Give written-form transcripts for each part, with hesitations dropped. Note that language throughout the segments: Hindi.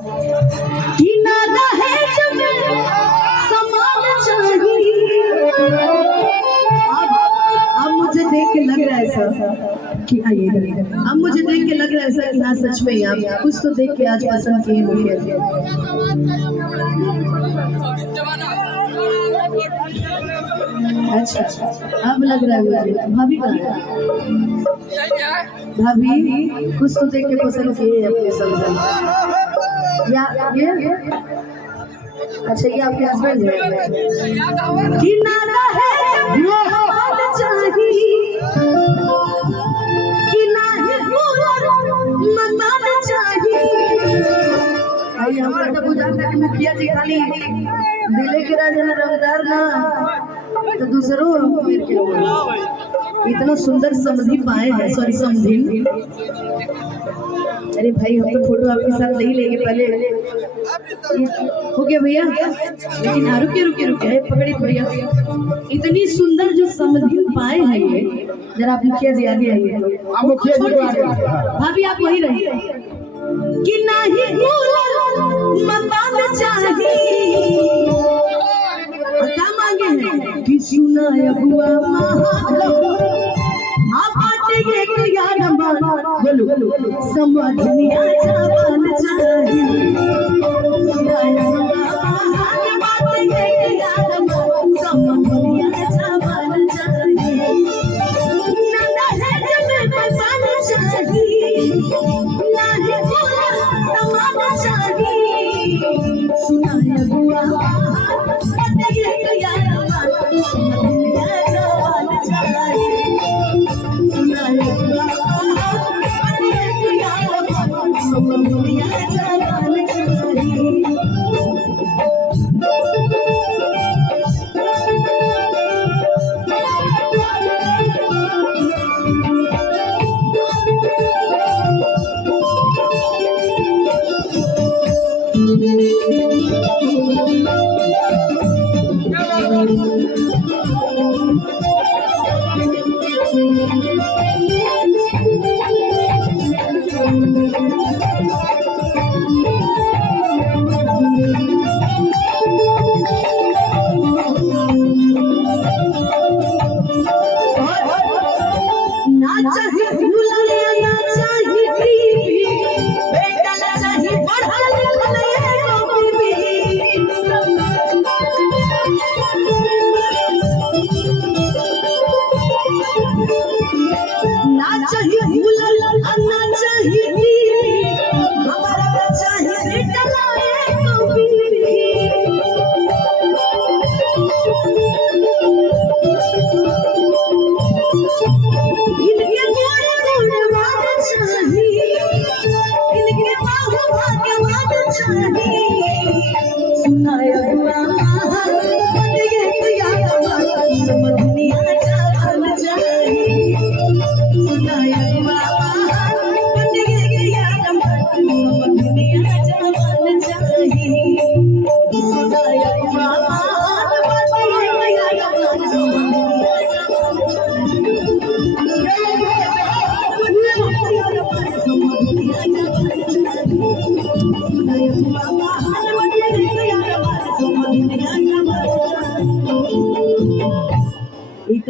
कि ना दहेज में सामान चाहिए। अब मुझे देख के लग रहा है ऐसा कि आइए अब मुझे देख के लग रहा है ऐसा कि हाँ सच में आप कुछ तो देख के आज पसंद किए होंगे। अच्छा अब लग रहा है मुझे। भाभी कहाँ है? भाभी कुछ तो देख के पसंद किए अपने समझ या ये अच्छा ये आपके हस्बैंड है कि ना है चाहिए कि ना ही मकान चाहिए। भाई हमारा तो बुझाता कि मुखिया जी खाली दिले के राजा रंगदार ना तो दूसरों इतना सुंदर समधी पाए हैं। सॉरी समधी। अरे भाई हम तो फोटो आपके साथ नहीं लेंगे पहले हो गया भैया। लेकिन हाँ रुके रुके रुके पकड़े भैया। इतनी सुंदर जो समधी पाए हैं ये जरा आप मुखिया जी आगे आइए। भाभी आप वही रहिए कि नहीं मकान चाहिए क्या मांगे हैं कि सुना अगुआ समझ नहीं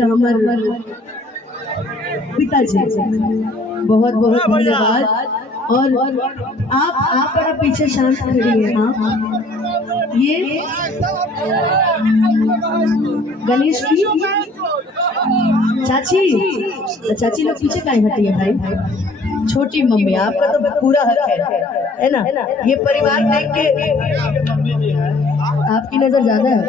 हमारे पिताजी बहुत बहुत धन्यवाद। और आप बड़ा पीछे शांत खड़ी है। हाँ ये गणेश की चाची चाची लोग पीछे काहे हटी है भाई। छोटी मम्मी आपका तो पूरा हक है ना। ये परिवार देख के आपकी नजर ज्यादा है।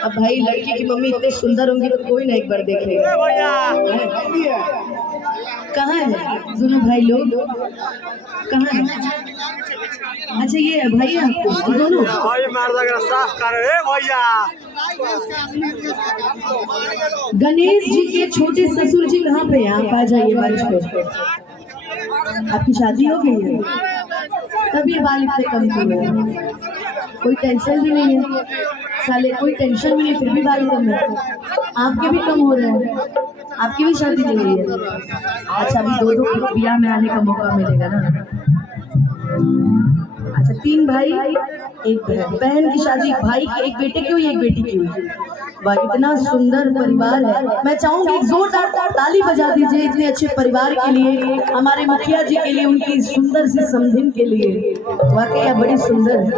अब भाई लड़की की मम्मी इतने सुंदर होंगी तो कोई ना एक बार देख लेगा। कहाँ है दोनों भाई लोग कहाँ है? अच्छा ये भाई आपको दोनों गणेश जी के छोटे ससुर जी कहाँ पे हैं? आप आ जाइए बारिश पे। आपकी शादी हो गई है तभी बाल इतने कम हुए। कोई टेंशन भी नहीं है साले, कोई टेंशन भी नहीं फिर भी बाल कम है। आपके भी कम हो रहे हैं। आपकी भी शादी नहीं हुई है। अच्छा अभी दो ब्याह में आने का मौका मिलेगा ना। अच्छा 3 भाई एक बहन, बहन की शादी भाई की एक बेटे की हुई एक बेटी की हुई। वाह इतना सुंदर परिवार है। मैं चाहूंगी एक जोरदार ताली बजा दीजिए इतने अच्छे परिवार के लिए, हमारे मुखिया जी के लिए, उनकी सुंदर सी समधिन के लिए। वाकई आप बड़ी सुंदर है।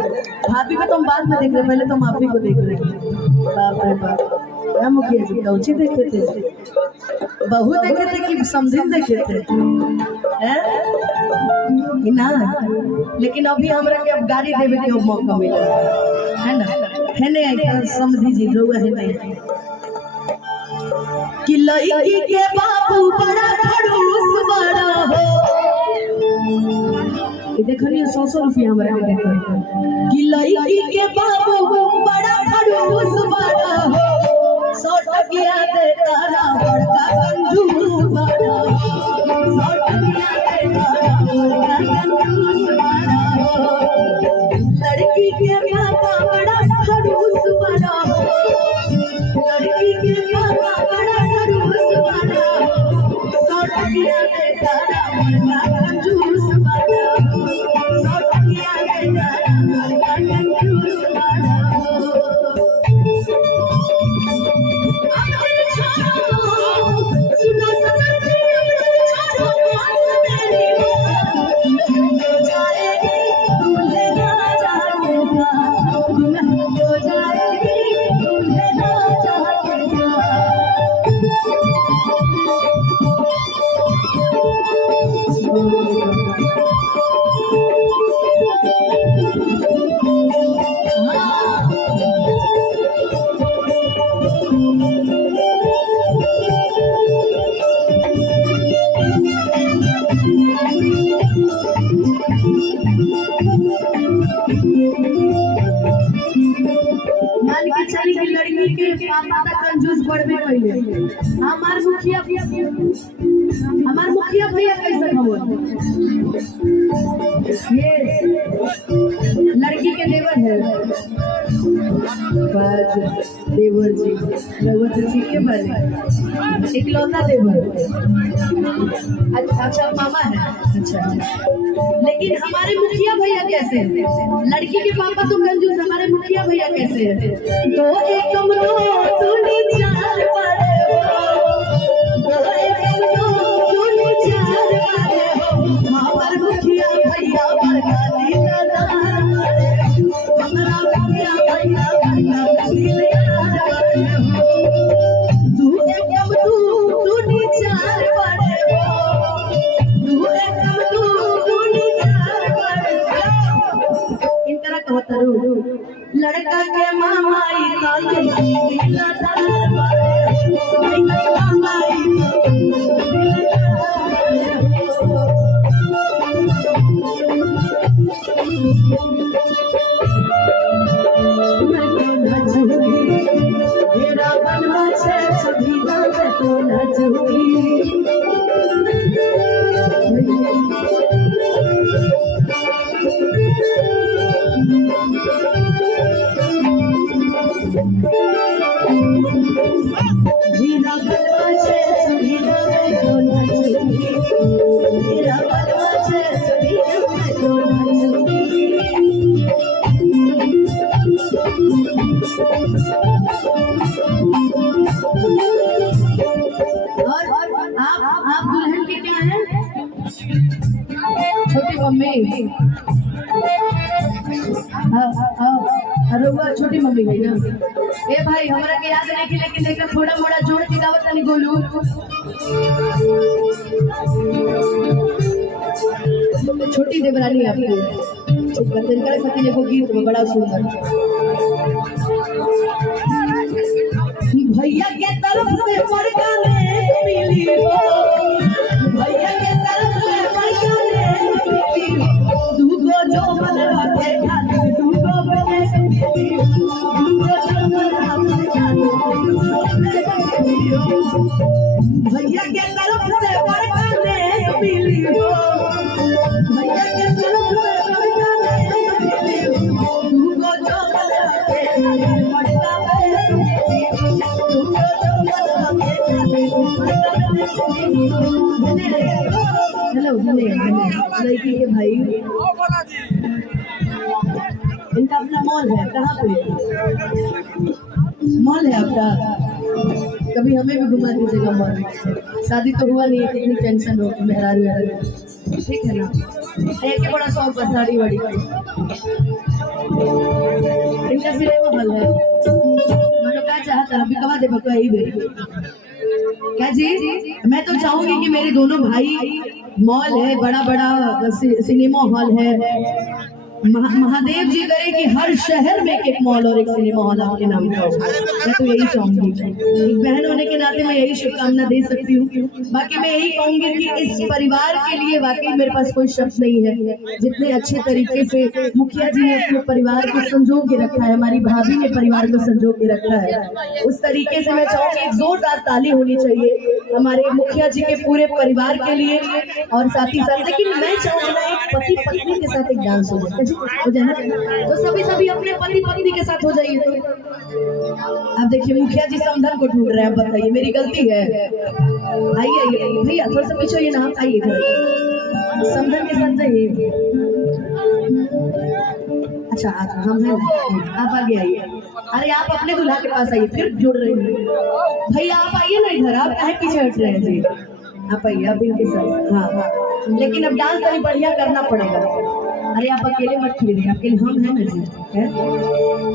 भाभी को तो हम बाद में देख रहे, पहले तो हम आप ही को देख रहे हैं। बाप रे बाप, क्या मुखिया जी कौची देखे थे, बहू देखे थे कि समधिन देखे थे ना। लेकिन अभी हमरा के अब गाड़ी देवे के मौका मिला है ना, है नहीं समझी जी लोग है नहीं कि लड़की के बाबू बड़ा खड़ूस बड़ा हो। ये देखिए 100 रुपया हमरा के देखो कि लड़की के बाबू बड़ा खड़ूस बड़ा हो। 100 टकिया दे तारा बड़का कंजूस बड़ा हो। 100 टकिया दे तारा बड़का कंजूस बड़ा हो। लड़की के बाबा बड़ा खड़ूस बड़ा हो। लड़की के बाबा बड़ा खड़ूस बड़ा हो। 100 टकिया दे तारा बड़का कंजूस बड़ा हो। 100 टकिया दे तारा बड़का कंजूस बड़ा हो। लड़की के पापा का कंजूस बढ़वे कइले। हमार मुखिया भैया कैसे खबर ये लड़की के देवर है देवर जी रघुवत जी के बने इकलौता देवर। अच्छा मामा है। अच्छा लेकिन हमारे मुखिया भैया कैसे हैं? लड़की के पापा तो कंजूस, हमारे मुखिया भैया कैसे हैं? तो एक कमरो तूने चार पड़े हो। तो एक कमरो तूने चार पड़े हो। हमारे मुखिया भैया बरगाती नदार पड़े हो। हमारा मुखिया भैया बरगाती नदार पड़े हो। तू एक कमरो तूने चार पड़े हो। तू एक कमरो तूने चार पड़े हो। इन तरह का होता रू लड़का के मामाई काले दिला तार मारे मामाई मैं तो नचूंगी मेरा बनवा छे छवि मैं तो नचूंगी। मेरा बनवा छे छवि मैं तो नचूंगी। मेरा बनवा छे छवि मैं तो नचूंगी। और आप दुल्हन के क्या हैं? छोटी मम्मी। छोटी मम्मी है ना। ए भाई हमरा के याद नहीं कि लेकिन लेकर थोड़ा मोड़ा जोड़ के गावत नहीं गोलू। छोटी देवरानी आपकी तिनकर खातिर एगो गीत बड़ा सुंदर। भैया के तरफ से बड़का ने मिली हो। भैया के तरफ से बड़का ने मिली हो। दूगो जो मन रखे खाली दूगो बने मिली हो। दूगो जो मन रखे खाली दूगो बने मिली हो। भैया के तरफ से बड़का ने मिली हो। भैया के तरफ से बड़का ने मिली हो। दूगो जो मन रखे खाली बड़का बने मिली हो। दूगो जो मन रखे खाली बड़का बने मिली हो। हेलो लड़की के भाई मॉल है, कहाँ पे मॉल है आपका? कभी हमें भी घुमा दीजिएगा मॉल। शादी तो हुआ नहीं है, कितनी टेंशन हो मेहरारू है, ठीक है ना? एक बड़ा शौक बस साड़ी वाड़ी इनका सिनेमा हॉल है। मैंने क्या चाहता अभी कमा दे बको यही बेरी क्या जी। मैं तो चाहूंगी कि मेरे दोनों भाई, मॉल है, बड़ा बड़ा सिनेमा हॉल है, महादेव जी करे कि हर शहर में एक मॉल और एक सिनेमा हॉल आपके नाम का हो। मैं तो यही चाहूंगी, एक बहन होने के नाते मैं यही शुभकामना दे सकती हूँ। बाकी मैं यही कहूंगी कि इस परिवार के लिए वाकई मेरे पास कोई शब्द नहीं है। जितने अच्छे तरीके से मुखिया जी ने अपने परिवार को संजो के रखा है, हमारी भाभी ने परिवार को संजो के रखा है, उस तरीके से मैं चाहूंगी एक जोरदार ताली होनी चाहिए हमारे मुखिया जी के पूरे परिवार के लिए। और साथ ही साथ लेकिन मैं चाहूंगा एक पति पत्नी के साथ एक डांस हो जाए ना, तो सभी अपने पति पत्नी के साथ हो जाइए। तो अब देखिए मुखिया जी समधन को ढूंढ रहे हैं, बताइए मेरी गलती है? आइए आइए भैया थोड़ा सा पीछे ना, आइए समधन के साथ जाइए। अच्छा हम हैं, आप आगे आइए। अरे आप अपने दूल्हा के पास आइए, फिर जुड़ रहे हैं भैया, आप आइए ना इधर, आप काहे पीछे हट रहे हैं जी? आप आइए, आप इनके साथ। हाँ लेकिन अब डांस कहीं बढ़िया करना पड़ेगा। अरे आप अकेले मत खेलिए, अकेले हम हैं ना जी, है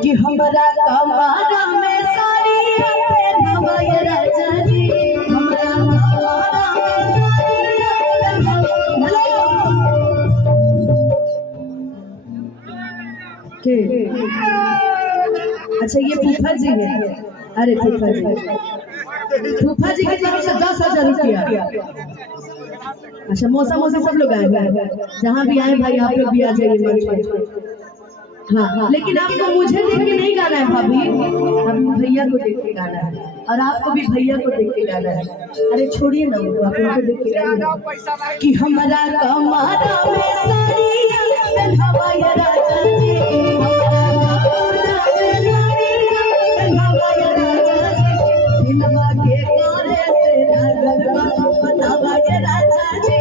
कि हमारा कमाना में सारी हमारे राजा जी, हमारा कमाना के। अच्छा ये फूफा जी है, अरे फूफा जी की तरफ से 10,000 रुपया। अच्छा मौसा मौसी सब लोग आए हैं, जहाँ भी आए भाई आप लोग भी आ जाइए मंच पे। हाँ लेकिन आपको मुझे देख के नहीं गाना है भाभी, आपको भैया को देख के गाना है, और आपको भी भैया को देख के गाना है। अरे छोड़िए ना उनको, आप उनको देख के गाना कि हमारा कमाना में सारी हवाई राजा जी, हमारा हवाई राजा जी, दिलवा के कोरे से नगरवा बनावाए राजा जी,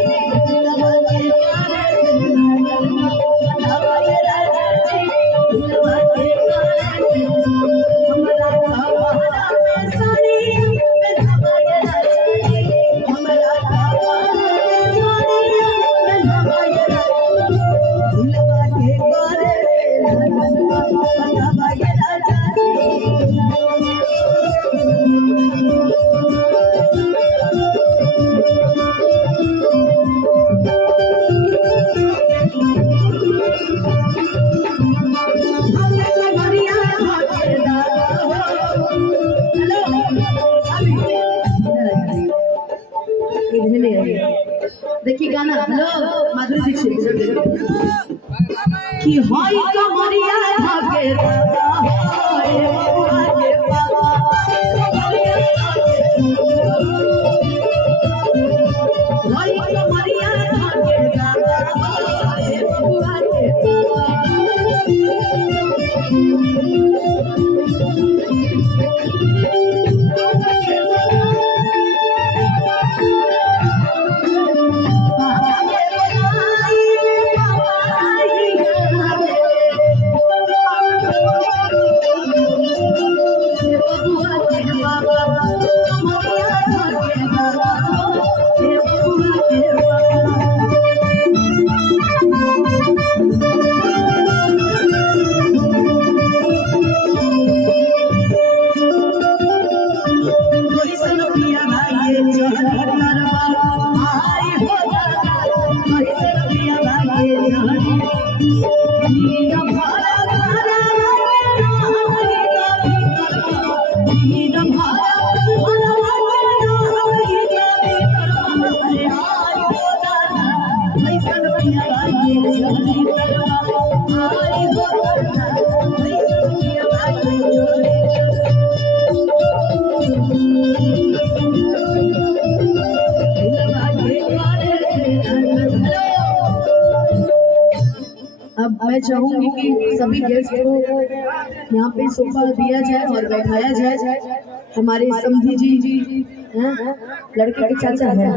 दिलवा के कोरे से नगरवा बनावाए राजा जी, दिलवा के कोरे से हमारा कमाना में सारी बनावाए राजा जी, हमारा कमाना में सारी बनावाए राजा जी, दिलवा के कोरे से नगरवा बनावाए राजा जी। देखिए गाना हेलो माधुरी दीक्षित कि हाय कमरिया भागे दादा हाय बबुआ के बाबा, हाय कमरिया भागे दादा हाय बबुआ के बाबा। अब मैं चाहूंगी कि सभी गेस्ट को यहाँ पे सोफा दिया जाए और बैठाया जाए। हमारे समधी जी हैं, लड़के के चाचा हैं।